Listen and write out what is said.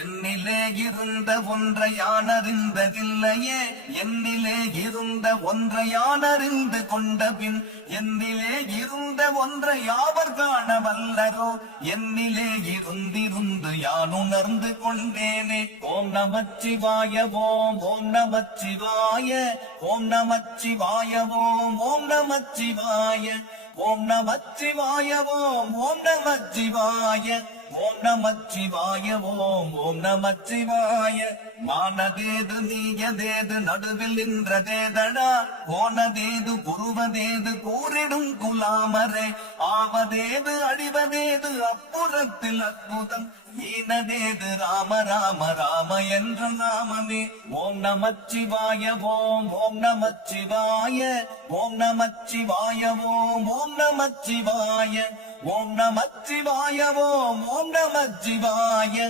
என்னிலே இருந்த ஒன்றை யான் அறிந்ததில்லையே, என்னிலே இருந்த ஒன்றை யான் அறிந்து கொண்ட பின் என்னிலே இருந்த ஒன்றை யாவர் காண வல்லரோ, என்னிலே இருந்திருந்து யான் உணர்ந்து கொண்டேனே. ஓம் நமச்சிவாய ஓம் ஓம் நமச்சிவாய ஓம் நமச்சிவாய ஓம் ஓம் நமச்சிவாய ஓம் நமச்சிவாய ஓம் ஓம் நமச்சிவாய ஓம் நமச்சிவாய ஓம் ஓம் நமச்சிவாய. மானதேது நீயதேது நடுவில் நின்றதேதடா, போனதேது குருவதேது கூறிடும் குலாமரே, ஆவதேது அடிவதேது அப்புறத்தில் அற்புதம், ஈனதேது ராம ராம ராம என்ற நாமமே. ஓம் நமச்சிவாய ஓம் ஓம் நமச்சிவாய ஓம் நமச்சிவாய ஓம் ஓம் நமச்சிவாய ஓம் நமச்சிவாய ஓம் ஓம் நமச்சிவாய.